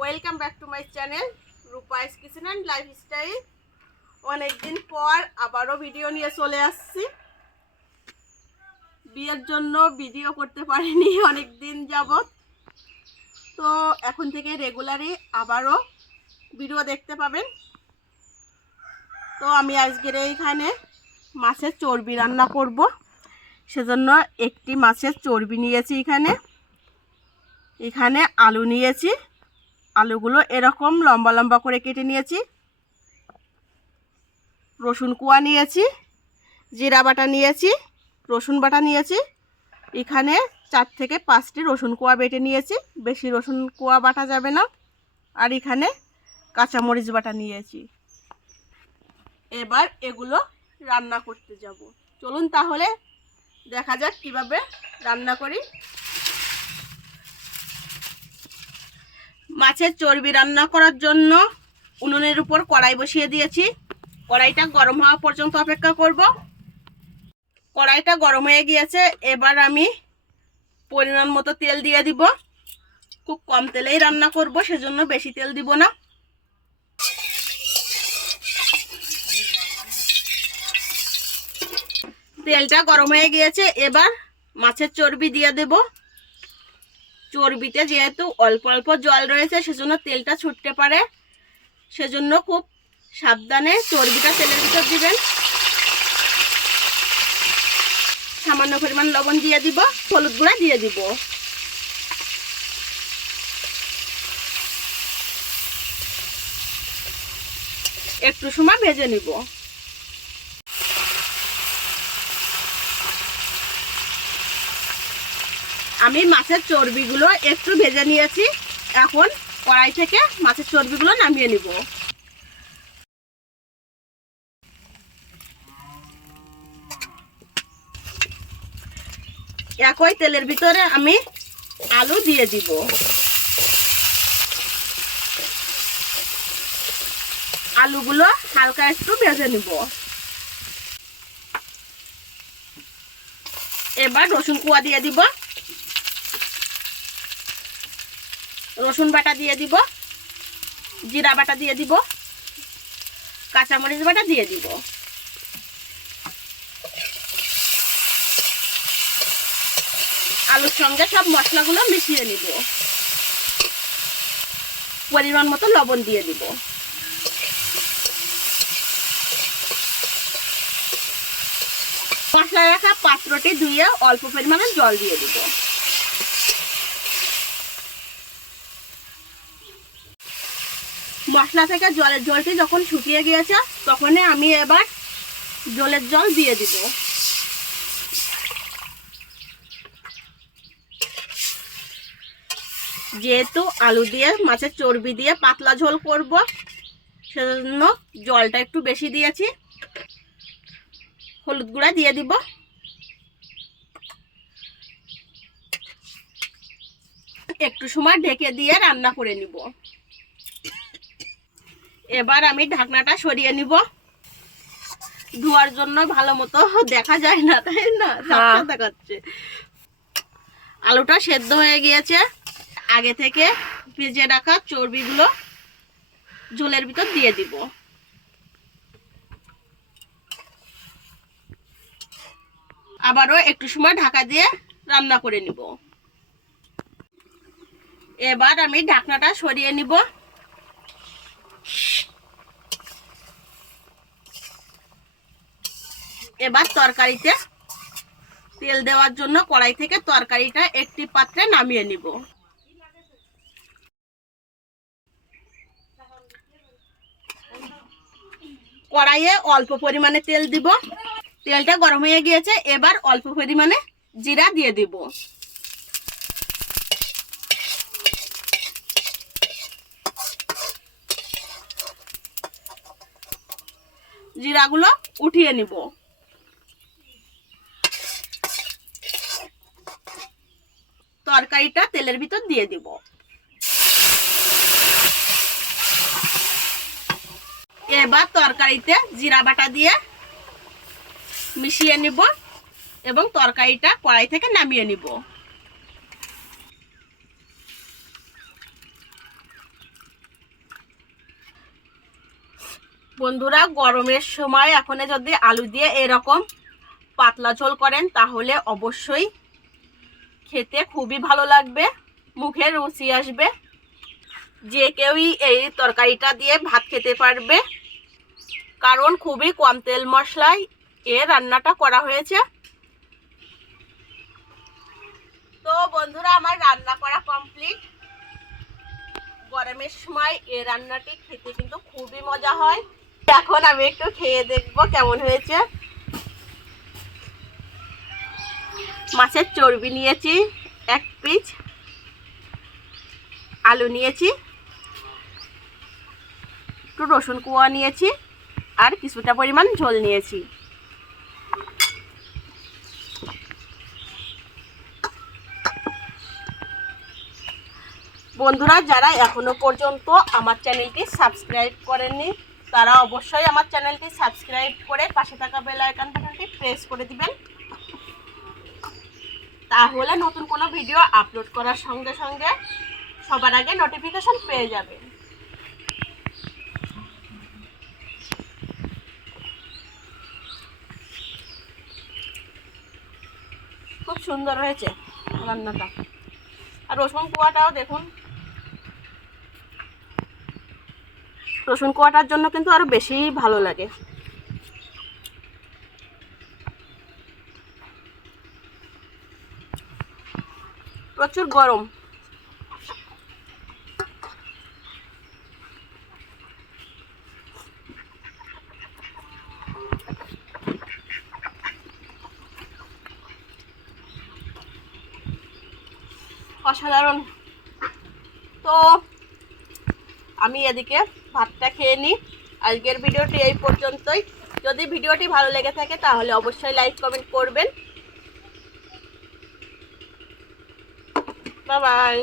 Welcome back to my channel Rupai's kitchen and lifestyle. অনেকদিন পর আবারও ভিডিও নিয়ে চলে আসছি। বিয়ের জন্য ভিডিও করতে পারিনি অনেক দিন যাবত, তো এখন থেকে রেগুলারই আবারও ভিডিও দেখতে পাবেন। তো আমি আজকের এইখানে মাছের চর্বি রান্না করব, সেজন্য একটি মাছের চর্বি নিয়েছি। এখানে আলু নিয়েছি, আলুগুলো এরকম লম্বা লম্বা করে কেটে নিয়েছি। রসুন কোয়া নিয়েছি, জিরা বাটা নিয়েছি, রসুন বাটা নিয়েছি। এখানে 4 থেকে 5টি রসুন কোয়া বেটে নিয়েছি, বেশি রসুন কোয়া বাটা যাবে না। আর এখানে কাঁচামরিচ বাটা নিয়েছি। এবার এগুলো রান্না করতে যাব। চলুন তাহলে দেখা যাক কিভাবে রান্না করি। মাছের চর্বি রান্না করার জন্য উনুনের উপর কড়াই বসিয়ে দিয়েছি। কড়াইটা গরম হওয়া পর্যন্ত অপেক্ষা করব। কড়াইটা গরম হয়ে গিয়েছে, এবার আমি পরিমাণ মতো তেল দিয়ে দিব। খুব কম তেলেই রান্না করব, সেজন্য বেশি তেল দিব না। তেলটা গরম হয়ে গিয়েছে, এবার মাছের চর্বি দিয়ে দেব। চর্বিতে যেহেতু অল্প অল্প জল রয়েছে, সেজন্য তেলটা ছুটতে পারে, সেজন্য খুব সাবধানে চর্বিটা তেলের ভিতর দিবেন। সামান্য পরিমাণ লবণ দিয়ে দিব, হলুদ গুঁড়া দিয়ে দিব। একটু সময় ভেজে নিব। আমি মাছের চর্বিগুলো একটু ভেজে নিয়েছি। এখন কড়াই থেকে মাছের চর্বিগুলো নামিয়ে নিব। একই তেলের ভিতরে আমি আলু দিয়ে দিব। আলুগুলো হালকা একটু ভেজে নিব। এবার রসুন কোয়া দিয়ে দিব, রসুন বাটা দিয়ে দিব, জিরা বাটা দিয়ে দিব, কাঁচামরিচ বাটা দিয়ে দিব। আলুর সঙ্গে সব মশলাগুলো মিশিয়ে নিব। পরিমাণ মতো লবণ দিয়ে দিব। মশলা রাখা পাত্রটি ধুয়ে অল্প পরিমাণে জল দিয়ে দিব। মশলা থেকে জলের জলটি যখন শুকিয়ে গিয়েছে, তখনই আমি এবার জলের জল দিয়ে দিব। যেহেতু আলু দিয়ে মাছের চর্বি দিয়ে পাতলা ঝোল করব, সেজন্য জলটা একটু বেশি দিয়েছি। হলুদ গুঁড়া দিয়ে দিব। একটু সময় ঢেকে দিয়ে রান্না করে নিব। এবার আমি ঢাকনাটা সরিয়ে নিব। ধোয়ার জন্য ভালো মতো দেখা যায় না, তাই না? দেখাচ্ছে। আলুটা সেদ্ধ হয়ে গিয়েছে। আগে থেকে ভেজে রাখা চর্বিগুলো ঝোলের ভিতর দিয়ে দিব। আবারও একটু সময় ঢাকা দিয়ে রান্না করে নিব। এবার আমি ঢাকনাটা সরিয়ে নিব। এবার তরকারিতে তেল দেওয়ার জন্য কড়াই থেকে তরকারিটা একটি পাত্রে নামিয়ে নিব। কড়াইয়ে অল্প পরিমাণে তেল দিব। তেলটা গরম হয়ে গিয়েছে, এবার অল্প পরিমাণে জিরা দিয়ে দিব। জিরাগুলো উঠিয়ে নিব। তরকারিটা তেলের ভিতর দিয়ে দিব। এবার তরকারিতে জিরা বাটা দিয়ে মিশিয়ে নিব এবং তরকারিটা কড়াই থেকে নামিয়ে নিব। বন্ধুরা, গরমের সময় এখন যদি আলু দিয়ে এরকম পাতলা ঝোল করেন তাহলে অবশ্যই খেতে খুবই ভালো লাগবে, মুখে রুচি আসবে। যে কেউই এই তরকারিটা দিয়ে ভাত খেতে পারবে, কারণ খুবই কম তেল মশলায় এর রান্নাটা করা হয়েছে। তো বন্ধুরা, আমার রান্না করা কমপ্লিট। গরমের সময় এই রান্নাটি খেতে কিন্তু খুবই মজা হয়। এখন আমি একটু খেয়ে দেখবো কেমন হয়েছে। মাছের চর্বি নিয়েছি 1 পিস, আলু নিয়েছি, একটু রসুন কোয়া নিয়েছি, আর কিছুটা পরিমাণ ঝোল নিয়েছি। বন্ধুরা, যারা এখনো পর্যন্ত আমার চ্যানেলটি সাবস্ক্রাইব করেননি তারা অবশ্যই আমার চ্যানেলটি সাবস্ক্রাইব করে পাশে থাকা বেল আইকন বাটনটি প্রেস করে দিবেন, তাহলে নতুন কোনো ভিডিও আপলোড করার সঙ্গে সঙ্গে সবার আগে নোটিফিকেশন পেয়ে যাবেন। খুব সুন্দর হয়েছে রান্নাটা। আর রসুন কোয়াটাও দেখুন, রসুন কোয়াটার জন্য কিন্তু আরো বেশি ভালো লাগে। প্রচুর গরম। অসাধারণ। তো আমি এদিকে ভাতটা খেয়ে নিই। আজকের ভিডিওটি এই পর্যন্তই। যদি ভিডিওটি ভালো লেগে থাকে তাহলে অবশ্যই লাইক কমেন্ট করবেন। Bye bye.